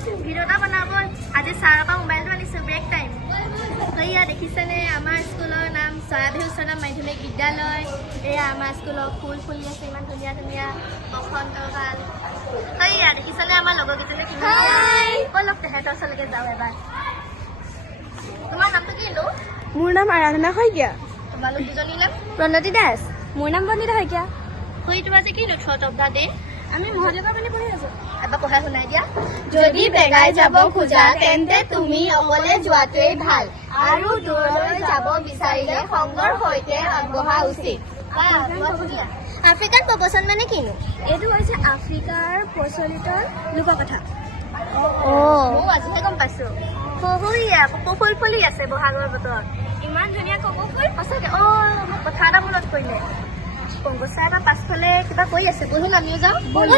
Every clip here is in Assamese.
ভিডিও এটা বনাব আজি ছাৰৰ পৰা মোবাইলটো আনিছোঁ ব্ৰেক টাইম এয়া দেখিছেনে আমাৰ স্কুলৰ নাম চৰাইবাহী উচ্চতম মাধ্যমিক বিদ্যালয় এয়া আমাৰ স্কুলৰ ফুল ফুলি আছে ইমান ধুনীয়া ধুনীয়া বসন্তকাল এয়া দেখিছেনে আমাৰ লগৰকেইজনী কিমান অলপ তেহেঁতৰ ওচৰলৈকে যাওঁ এবাৰ তোমাৰ নামটো কিনো মোৰ নাম আৰাধনা শইকীয়া তোমালোক দুজনী নাম প্ৰণতি দাস মোৰ নাম বন্দিতা শইকীয়া তোমাৰ আজি কিনো থ্ৰট অফ দ্য ডে আমি মহাদেৱৰ পানী পঢ়ি আছো এবাৰ পঢ়াই শুনাই দিয়া যদি বেগাই যাব খোজা তেন্তে তুমি অকলে যোৱাটোৱেই ভাল আৰু দূৰলৈ যাব বিচাৰিলে সংগৰ সৈতে আগবঢ়া উচিত আফ্ৰিকান প্ৰবচন মানে কিনো এইটো হৈছে আফ্ৰিকাৰ প্ৰচলিত লোককথা ময়ো আজিহে গম পাইছো সৰুয়া কপৌ ফুল ফুলি আছে বহাগৰ বতৰত ইমান ধুনীয়া কপৌ ফুল সঁচাকে মোক কথা এটা মনত পৰিলে পংকজা এটা পাছফালে কিবা কৰি আছে বহিম আমিও যাওঁ বল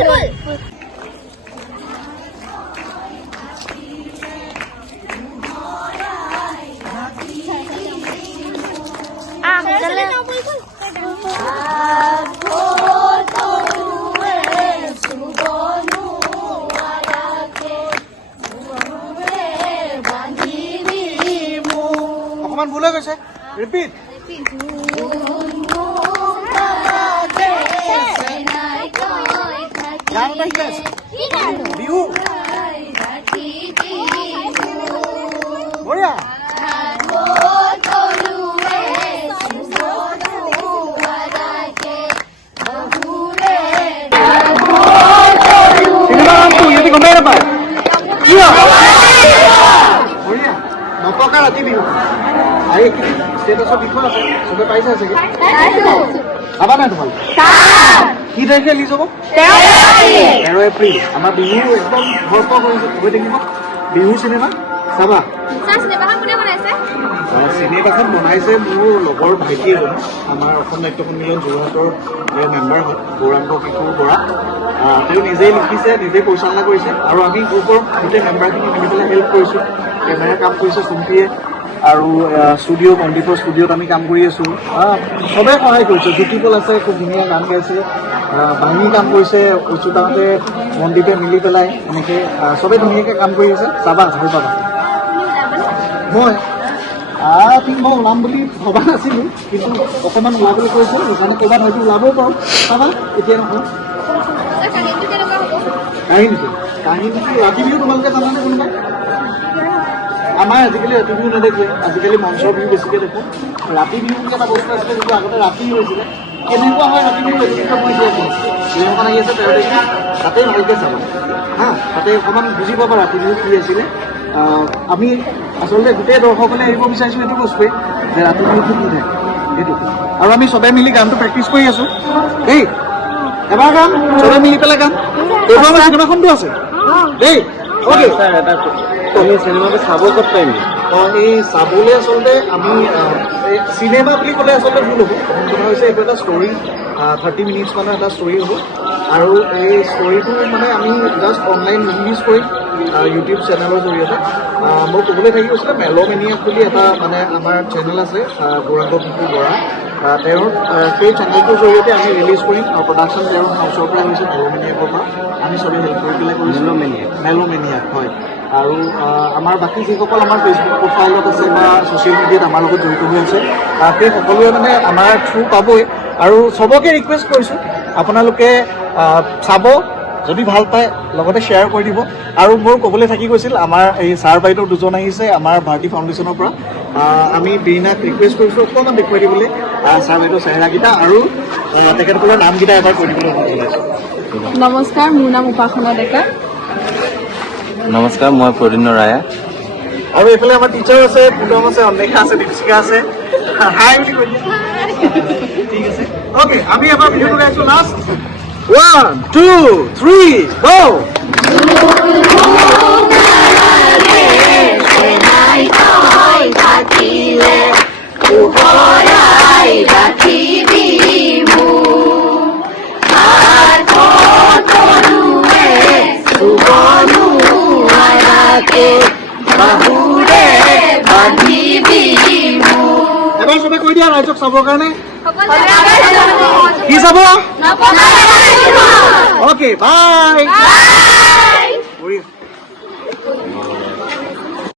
অকমান ভুল হৈ গৈছে ৰিপিট গান এটা শিকাইছে বিহু বঢ়িয়া চিনেমা নামটো ইহঁতি গমেই নাপায় কিয় বঢ়িয়া নপকা ৰাতি বিহু আৰু এইখিনি ষ্টেটাছৰ বিষয় আছে চবে পাইছে চাগে চাবা নাই তোমালোক কি তাৰিখে ৰিলিজ হ'ব 13 এপ্ৰিল আমাৰ বিহু একদম ভৰপূৰ হৈ থাকিব বিহু চিনেমা চাবা চিনেমাখন বনাইছে মোৰ লগৰ ভাইটি এজন আমাৰ অসম নাট্য সন্মিলন যোৰহাটৰ মেম্বাৰ হয় গৌৰাংগ কিশোৰ বৰা তেওঁ নিজেই লিখিছে নিজেই পৰিচালনা কৰিছে আৰু আমি গ্ৰুপৰ গোটেই মেম্বাৰখিনি মিলি পেলাই হেল্প কৰিছোঁ কেমেৰা কাম কৰিছে চুম্পীয়ে আৰু ষ্টুডিঅ' কণ্ডিপৰ ষ্টুডিঅ'ত আমি কাম কৰি আছোঁ চবেই সহায় কৰিছে জ্যোতিপল আছে খুব ধুনীয়া গান গাইছে বাঙি কাম কৰিছে উচ্চতাহঁতে মনদ্বীপে মিলি পেলাই এনেকৈ চবেই ধুনীয়াকৈ কাম কৰি আছে চাবা ভাল পাবা মই মই ওলাম বুলি ভবা নাছিলোঁ কিন্তু অকণমান ওলাবলৈ কৈছোঁ সেইকাৰণে ক'ৰবাত হয়তো ওলাবও পাৰোঁ চাবা এতিয়া নহয় কাহিনীটো ৰাতি বিহু তোমালোকে জানানে কোনোবাই আমাৰ আজিকালি ৰাতি বিহু নেদেখে আজিকালি মঞ্চৰ বিহু বেছিকৈ দেখোঁ ৰাতি বিহু বুলি এটা বস্তু আছিলে যিটো আগতে ৰাতি হৈছিলে কেনেকুৱা হয় ৰাতি বিহু বেছিকৈ মই দিয়া চিনেমাখন আহি আছে 13 তাৰিখে তাতেই ভালকৈ চাব হা তাতে অকণমান বুজি পাবা ৰাতি বিহু কি আছিলে আমি আচলতে গোটেই দৰ্শকলৈ এৰিব বিচাৰিছোঁ এইটো বস্তুৱেই যে ৰাতি বিহুটো কি থাকে সেইটো আৰু আমি চবে মিলি গানটো প্ৰেক্টিচ কৰি আছোঁ দেই এবাৰ গান চবে মিলি পেলাই গান এইবাৰ আমাৰ চিনেমাখনটো আছে দেই অ'কে আমি চিনেমাটো চাব ক'ত পাৰিম এই চাবলৈ আচলতে আমি চিনেমা বুলি ক'লে আচলতে ভুল হ'ব কথা হৈছে এইটো এটা ষ্টৰী 30 মিনিটছ মানৰ এটা ষ্টৰী হ'ব আৰু এই ষ্টৰীটো মানে আমি জাষ্ট অনলাইন ৰিলিজ কৰিম ইউটিউব চেনেলৰ জৰিয়তে মই ক'বলৈ থাকি গৈছিলে মেলোমেনিয়া বুলি এটা মানে আমাৰ চেনেল আছে গৌৰাংগ কিশোৰ বৰা তেওঁৰ সেই চেনেলটোৰ জৰিয়তে আমি ৰিলিজ কৰিম আৰু প্ৰডাকশ্যন তেওঁৰ হাউচৰ পৰা হৈছে মেলোমেনিয়াকৰ পৰা আমি চবেই হেল্প কৰি পেলাই কৰিছোঁ মেলোমেনিয়া হয় আৰু আমাৰ বাকী যিসকল আমাৰ ফেচবুক প্ৰফাইলত আছে বা ছ'চিয়েল মিডিয়াত আমাৰ লগত জড়িত হৈ আছে সেই সকলোৱে মানে আমাৰ থ্ৰু পাবই আৰু চবকে ৰিকুৱেষ্ট কৰিছোঁ আপোনালোকে চাব যদি ভাল পায় লগতে শ্বেয়াৰ কৰি দিব আৰু মোৰ ক'বলৈ থাকি গৈছিল আমাৰ এই ছাৰ বাইদেউ দুজন আহিছে আমাৰ ভাৰতী ফাউণ্ডেশ্যনৰ পৰা আমি বীণাক ৰিকুৱেষ্ট কৰিছোঁ অকণমান দেখুৱাই দিবলৈ ছাৰ বাইদেউ চেহেৰাকেইটা আৰু তেখেতসকলৰ নামকেইটা এবাৰ কৈ দিবলৈ অনুৰোধ জনাইছোঁ নমস্কাৰ মোৰ নাম উপাসনা ডেকা নমস্কাৰ মই প্ৰদ্যুম্ন ৰায়া আৰু এইফালে আমাৰ টিচাৰ আছে পুতম আছে অন্বেষা আছে দীপশিকা আছে হাই বুলি কৈ দিয়া ঠিক আছে অ'কে আমি এবাৰ ভিডিঅ'টো গাইছোঁ লাষ্ট 1 2 3 go এবাৰ চবে কৈ দিয়া ৰাইজক চাবৰ কাৰণে কি চাব? Okay bye.